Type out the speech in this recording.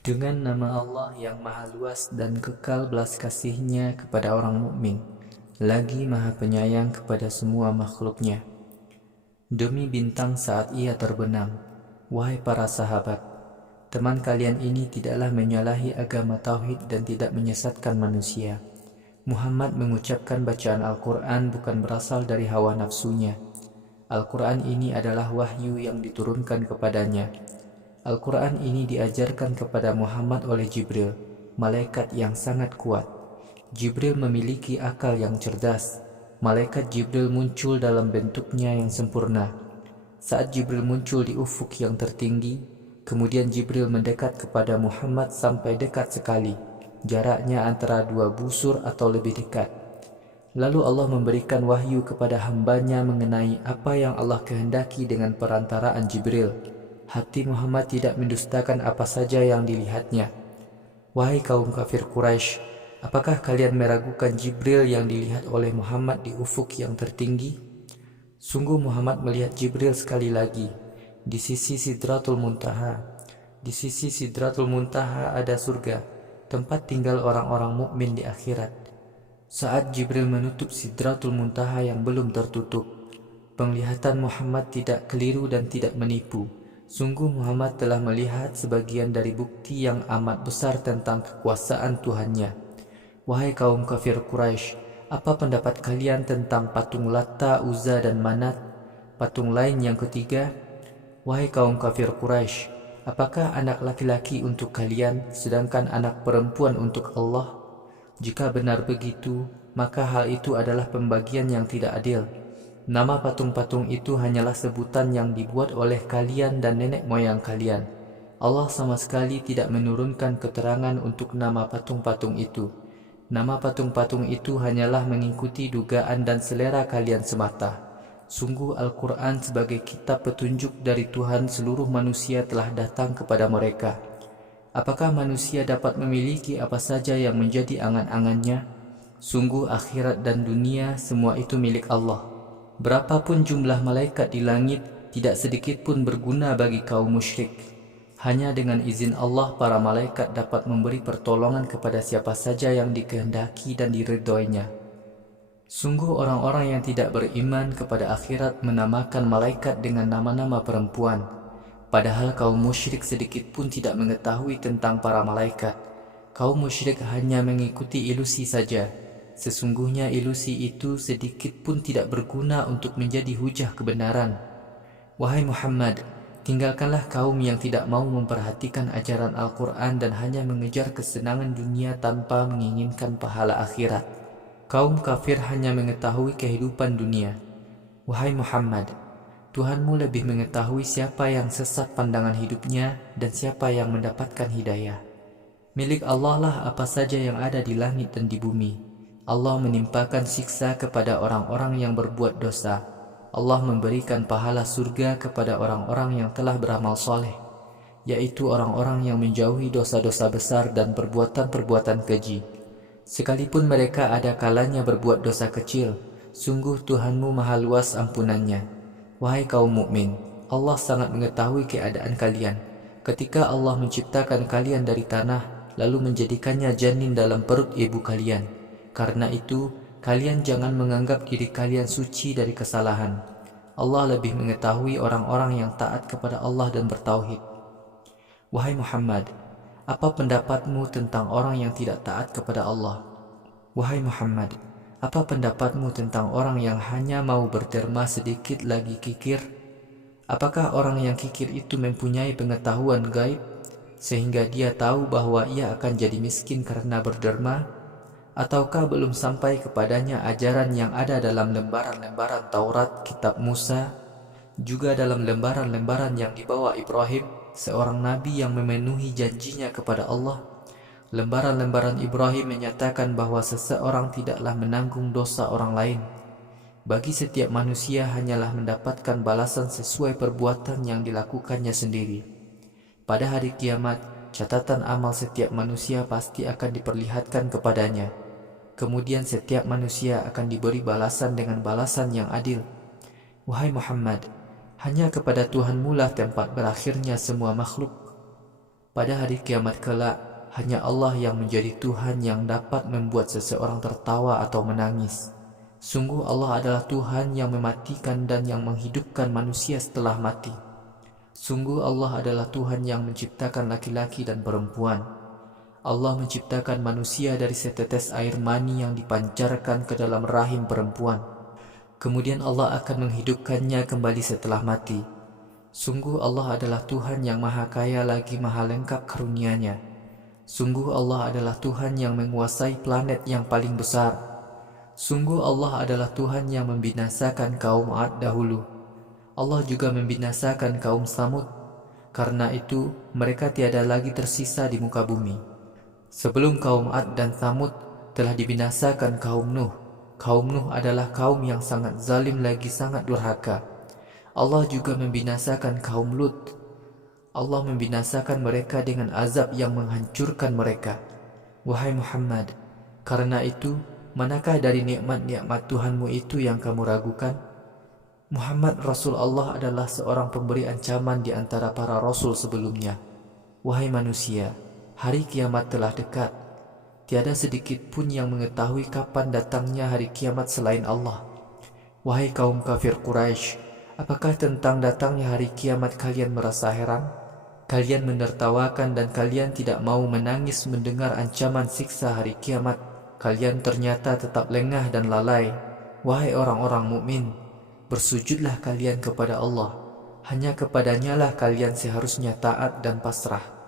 Dengan nama Allah yang Maha Luas dan kekal belas kasih-Nya kepada orang mukmin, lagi Maha Penyayang kepada semua makhluk-Nya. Demi bintang saat ia terbenam, wahai para sahabat, teman kalian ini tidaklah menyalahi agama tauhid dan tidak menyesatkan manusia. Muhammad mengucapkan bacaan Al-Quran bukan berasal dari hawa nafsunya. Al-Quran ini adalah wahyu yang diturunkan kepadanya. Al-Quran ini diajarkan kepada Muhammad oleh Jibril, malaikat yang sangat kuat. Jibril memiliki akal yang cerdas. Malaikat Jibril muncul dalam bentuknya yang sempurna. Saat Jibril muncul di ufuk yang tertinggi, kemudian Jibril mendekat kepada Muhammad sampai dekat sekali. Jaraknya antara dua busur atau lebih dekat. Lalu Allah memberikan wahyu kepada hambanya mengenai apa yang Allah kehendaki dengan perantaraan Jibril. Hati Muhammad tidak mendustakan apa saja yang dilihatnya. Wahai kaum kafir Quraisy, apakah kalian meragukan Jibril yang dilihat oleh Muhammad di ufuk yang tertinggi? Sungguh Muhammad melihat Jibril sekali lagi di sisi Sidratul Muntaha. Di sisi Sidratul Muntaha ada surga, tempat tinggal orang-orang mukmin di akhirat. Saat Jibril menutup Sidratul Muntaha yang belum tertutup, penglihatan Muhammad tidak keliru dan tidak menipu. Sungguh Muhammad telah melihat sebagian dari bukti yang amat besar tentang kekuasaan Tuhannya. Wahai kaum kafir Quraisy, apa pendapat kalian tentang patung Lata, Uzza dan Manat? Patung lain yang ketiga, wahai kaum kafir Quraisy, apakah anak laki-laki untuk kalian sedangkan anak perempuan untuk Allah? Jika benar begitu, maka hal itu adalah pembagian yang tidak adil. Nama patung-patung itu hanyalah sebutan yang dibuat oleh kalian dan nenek moyang kalian. Allah sama sekali tidak menurunkan keterangan untuk nama patung-patung itu. Nama patung-patung itu hanyalah mengikuti dugaan dan selera kalian semata. Sungguh Al-Quran sebagai kitab petunjuk dari Tuhan seluruh manusia telah datang kepada mereka. Apakah manusia dapat memiliki apa saja yang menjadi angan-angannya? Sungguh akhirat dan dunia semua itu milik Allah. Berapapun jumlah malaikat di langit, tidak sedikit pun berguna bagi kaum musyrik. Hanya dengan izin Allah para malaikat dapat memberi pertolongan kepada siapa saja yang dikehendaki dan diridhoinya. Sungguh orang-orang yang tidak beriman kepada akhirat menamakan malaikat dengan nama-nama perempuan. Padahal kaum musyrik sedikit pun tidak mengetahui tentang para malaikat. Kaum musyrik hanya mengikuti ilusi saja. Sesungguhnya ilusi itu sedikit pun tidak berguna untuk menjadi hujah kebenaran. Wahai Muhammad, tinggalkanlah kaum yang tidak mau memperhatikan ajaran Al-Quran dan hanya mengejar kesenangan dunia tanpa menginginkan pahala akhirat. Kaum kafir hanya mengetahui kehidupan dunia. Wahai Muhammad, Tuhanmu lebih mengetahui siapa yang sesat pandangan hidupnya dan siapa yang mendapatkan hidayah. Milik Allah lah apa saja yang ada di langit dan di bumi. Allah menimpakan siksa kepada orang-orang yang berbuat dosa. Allah memberikan pahala surga kepada orang-orang yang telah beramal soleh, yaitu orang-orang yang menjauhi dosa-dosa besar dan perbuatan-perbuatan keji. Sekalipun mereka ada kalanya berbuat dosa kecil, sungguh Tuhanmu maha luas ampunannya. Wahai kaum mukmin, Allah sangat mengetahui keadaan kalian. Ketika Allah menciptakan kalian dari tanah, lalu menjadikannya janin dalam perut ibu kalian. Karena itu, kalian jangan menganggap diri kalian suci dari kesalahan. Allah lebih mengetahui orang-orang yang taat kepada Allah dan bertauhid. Wahai Muhammad, apa pendapatmu tentang orang yang tidak taat kepada Allah? Wahai Muhammad, apa pendapatmu tentang orang yang hanya mau berderma sedikit lagi kikir? Apakah orang yang kikir itu mempunyai pengetahuan gaib, sehingga dia tahu bahwa ia akan jadi miskin karena berderma? Ataukah belum sampai kepadanya ajaran yang ada dalam lembaran-lembaran Taurat, kitab Musa, juga dalam lembaran-lembaran yang dibawa Ibrahim, seorang nabi yang memenuhi janjinya kepada Allah? Lembaran-lembaran Ibrahim menyatakan bahwa seseorang tidaklah menanggung dosa orang lain. Bagi setiap manusia hanyalah mendapatkan balasan sesuai perbuatan yang dilakukannya sendiri. Pada hari kiamat, catatan amal setiap manusia pasti akan diperlihatkan kepadanya. Kemudian setiap manusia akan diberi balasan dengan balasan yang adil. Wahai Muhammad, hanya kepada Tuhanmu lah tempat berakhirnya semua makhluk. Pada hari kiamat kelak, hanya Allah yang menjadi Tuhan yang dapat membuat seseorang tertawa atau menangis. Sungguh Allah adalah Tuhan yang mematikan dan yang menghidupkan manusia setelah mati. Sungguh Allah adalah Tuhan yang menciptakan laki-laki dan perempuan. Allah menciptakan manusia dari setetes air mani yang dipancarkan ke dalam rahim perempuan. Kemudian Allah akan menghidupkannya kembali setelah mati. Sungguh Allah adalah Tuhan yang maha kaya lagi maha lengkap karunia-Nya. Sungguh Allah adalah Tuhan yang menguasai planet yang paling besar. Sungguh Allah adalah Tuhan yang membinasakan kaum Ad dahulu. Allah juga membinasakan kaum Samud. Karena itu mereka tiada lagi tersisa di muka bumi. Sebelum kaum Ad dan Samud telah dibinasakan kaum Nuh. Kaum Nuh adalah kaum yang sangat zalim lagi sangat durhaka. Allah juga membinasakan kaum Lut. Allah membinasakan mereka dengan azab yang menghancurkan mereka. Wahai Muhammad, karena itu, manakah dari nikmat-nikmat Tuhanmu itu yang kamu ragukan? Muhammad Rasul Allah adalah seorang pemberi ancaman di antara para Rasul sebelumnya. Wahai manusia, hari kiamat telah dekat. Tiada sedikit pun yang mengetahui kapan datangnya hari kiamat selain Allah. Wahai kaum kafir Quraisy, apakah tentang datangnya hari kiamat kalian merasa heran? Kalian menertawakan dan kalian tidak mau menangis mendengar ancaman siksa hari kiamat. Kalian ternyata tetap lengah dan lalai. Wahai orang-orang mukmin, bersujudlah kalian kepada Allah. Hanya kepadanya lah kalian seharusnya taat dan pasrah.